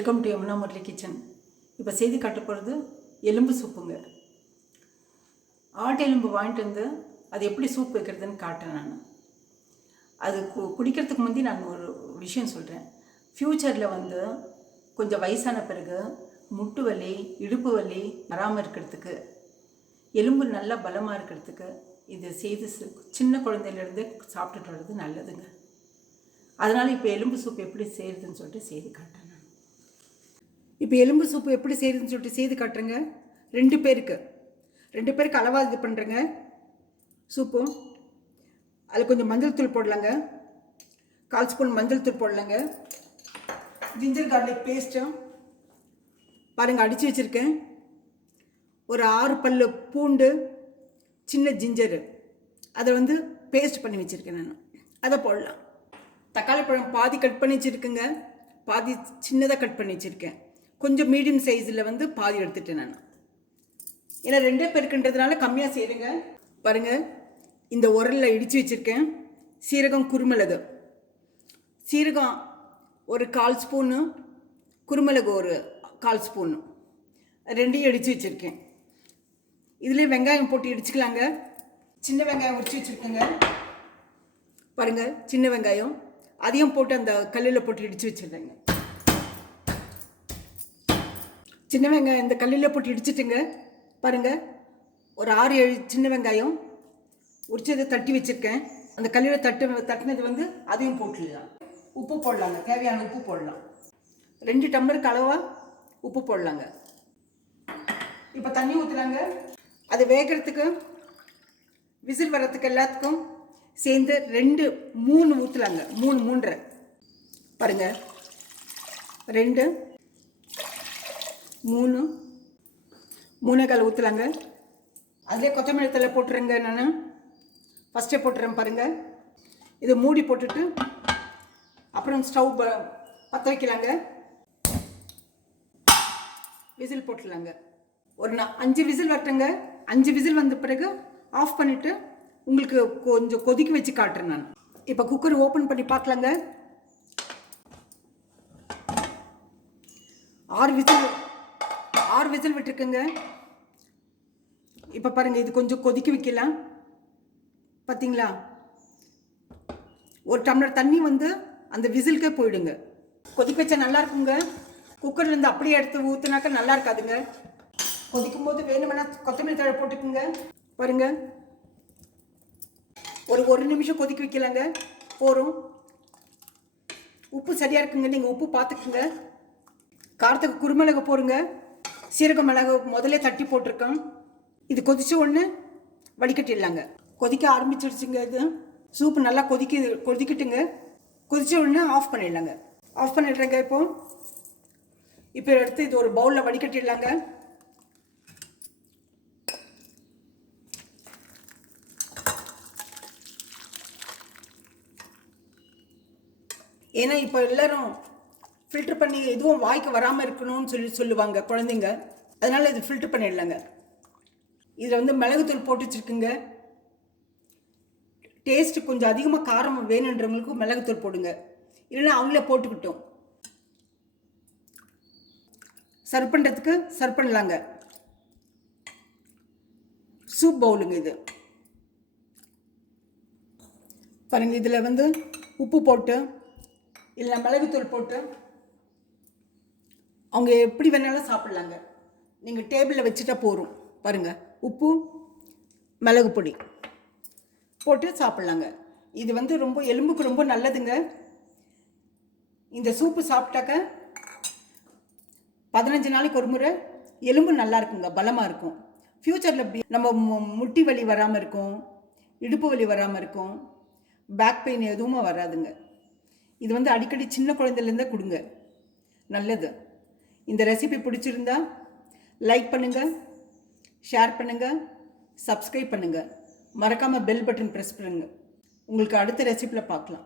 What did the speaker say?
Welcome to Yamuna Murali kitchen. இப்போ செய்தி காட்ட போகிறது எலும்பு சூப்புங்க. ஆட்டு எலும்பு வாங்கிட்டு வந்து அது எப்படி சூப் வைக்கிறதுன்னு காட்டுறேன். நான் அது குடிக்கிறதுக்கு முந்தி நான் ஒரு விஷயம் சொல்கிறேன். ஃப்யூச்சரில் வந்து கொஞ்சம் வயசான பிறகு முட்டு வலி, இடுப்பு வலி வராமல் இருக்கிறதுக்கு, எலும்பு நல்லா பலமாக இருக்கிறதுக்கு இது செய்து சின்ன குழந்தையிலேருந்து சாப்பிட்டுட்டு வர்றது நல்லதுங்க. அதனால் இப்போ எலும்பு சூப் எப்படி செய்கிறதுன்னு சொல்லிட்டு செய்து காட்டுறேன். இப்போ எலும்பு சூப்பு எப்படி செய்கிறதுன்னு சொல்லிட்டு செய்து காட்டுறேங்க. ரெண்டு பேருக்கு அளவாக இது பண்ணுறேங்க. சூப்பும் அதில் கொஞ்சம் மஞ்சள் தூள் போடலாங்க. 1/4 ஸ்பூன் மஞ்சள் தூள் போடலாங்க. ஜிஞ்சர் கார்லிக் பேஸ்ட்டும் பாருங்கள் அடித்து வச்சுருக்கேன். ஒரு 6 பல்லு பூண்டு, சின்ன ஜிஞ்சரு அதை வந்து பேஸ்ட் பண்ணி வச்சுருக்கேன். நான் அதை போடலாம். தக்காளி பழம் பாதி கட் பண்ணி வச்சுருக்கேங்க, பாதி சின்னதாக கட் பண்ணி வச்சுருக்கேன். கொஞ்சம் மீடியம் சைஸில் வந்து பாதி எடுத்துட்டேன் நான். ஏன்னா 2 பேருக்குன்றதுனால கம்மியாக செய்கிறேங்க. பாருங்கள், இந்த உரலில் இடித்து வச்சுருக்கேன். சீரகம், குருமிளகு. சீரகம் ஒரு 1/4 ஸ்பூனு, குருமிளகு ஒரு 1/4 ஸ்பூனு, ரெண்டையும் இடித்து வச்சுருக்கேன். இதுலேயே வெங்காயம் போட்டு இடிச்சுக்கலாங்க. சின்ன வெங்காயம் உரிச்சு வச்சுருக்கேங்க. பாருங்கள், சின்ன வெங்காயம் அதையும் போட்டு அந்த கல்லில் போட்டு இடித்து வச்சுருந்தேங்க. சின்ன வெங்காயம் இந்த கல்லில் போட்டு இடிச்சிட்டுங்க. பாருங்கள், ஒரு 6-7 சின்ன வெங்காயம் உரிச்சதை தட்டி வச்சுருக்கேன். அந்த கல்லில் தட்டினது வந்து அதையும் போட்டுடலாம். உப்பு போடலாங்க, தேவையான உப்பு போடலாம். 2 டம்ளருக்கு அளவாக உப்பு போடலாங்க. இப்போ தண்ணி ஊற்றுலாங்க. அது வேகிறதுக்கு, விசில் வர்றதுக்கு எல்லாத்துக்கும் சேர்ந்து 2-3 ஊற்றலாங்க. 3-3.5 பாருங்கள். 2 3 3/4 ஊற்றலாங்க. அதிலே கொத்தமல்லி தழை போட்டுருங்க. நான் ஃபஸ்ட்டே போட்டுறேன் பாருங்கள். இதை மூடி போட்டுட்டு அப்புறம் ஸ்டவ் பற்ற வைக்கலாங்க. விசில் போட்டுடலாங்க. ஒரு 5 விசில் வரட்டுங்க. 5 விசில் வந்த பிறகு ஆஃப் பண்ணிவிட்டு உங்களுக்கு கொஞ்சம் கொதிக்க வச்சு காட்டுறேன் நான். இப்போ குக்கர் ஓப்பன் பண்ணி பார்க்கலாங்க. 6 விசில் விட்டுருக்குங்க. இப்போ பாருங்கள், இது கொஞ்சம் கொதிக்க வைக்கலாம். பார்த்தீங்களா, ஒரு டம்ளர் தண்ணி வந்து அந்த விசிலுக்கே போயிடுங்க. கொதிக்க வச்சா நல்லா இருக்குங்க. குக்கர்லேருந்து அப்படியே எடுத்து ஊற்றுனாக்கா நல்லா இருக்காதுங்க. கொதிக்கும் போது வேணுமென்னா கொத்தமல்லி தழை போட்டுக்குங்க. பாருங்கள், ஒரு நிமிஷம் கொதிக்க வைக்கலாங்க. போகிறோம். உப்பு சரியாக இருக்குங்க. நீங்கள் உப்பு பார்த்துக்குங்க. காரத்துக்கு குருமிளகு போடுங்க. சீரக மிளகு முதல்ல தட்டி போட்டிருக்கோம். இது கொதிச்ச உடனே வடிகட்டிடலாங்க. கொதிக்க ஆரம்பிச்சிடுச்சுங்க. இது சூப்பு நல்லா கொதிக்கட்டுங்க. கொதிச்ச உடனே ஆஃப் பண்ணிடலாங்க. ஆஃப் பண்ணிடுறேங்க. இப்போ எடுத்து இது ஒரு பவுலில் வடிகட்டிடலாங்க. ஏன்னா இப்போ எல்லோரும் ஃபில்டர் பண்ணி எதுவும் வாய்க்கு வராமல் இருக்கணும்னு சொல்லுவாங்க குழந்தைங்க. அதனால் இது ஃபில்டர் பண்ணிடலாங்க. இதில் வந்து மிளகுத்தூள் போட்டு வச்சுருக்குங்க. டேஸ்ட்டு கொஞ்சம் அதிகமாக காரம் வேணுன்றவங்களுக்கு மிளகுத்தூள் போடுங்க, இல்லைன்னா அவங்களே போட்டுக்கிட்டோம். சர்வ் பண்ணுறதுக்கு சர்வ் பண்ணலாங்க. சூப் பவுலுங்க இது. பாருங்கள், இதில் வந்து உப்பு போட்டு இல்லை மிளகுத்தூள் போட்டு அவங்க எப்படி வேணாலும் சாப்பிட்லாங்க. நீங்கள் டேபிளில் வச்சுட்டா போகிறோம். பாருங்கள், உப்பு மிளகு பொடி போட்டு சாப்பிட்லாங்க. இது வந்து ரொம்ப எலும்புக்கு ரொம்ப நல்லதுங்க. இந்த சூப்பு சாப்பிட்டாக்க 15 நாளைக்கு ஒரு முறை எலும்பு நல்லா இருக்குங்க, பலமாக இருக்கும். ஃப்யூச்சரில் நம்ம முட்டி வலி வராமல் இருக்கும், இடுப்பு வலி வராமல் இருக்கும், பேக் பெயின் எதுவுமே வராதுங்க. இது வந்து அடிக்கடி சின்ன குழந்தைலேருந்தே கொடுங்க, நல்லது. இந்த ரெசிபி பிடிச்சிருந்தா லைக் பண்ணுங்கள், ஷேர் பண்ணுங்கள், சப்ஸ்கிரைப் பண்ணுங்கள். மறக்காமல் பெல் பட்டன் ப்ரெஸ் பண்ணுங்கள். உங்களுக்கு அடுத்த ரெசிபியில் பார்க்கலாம்.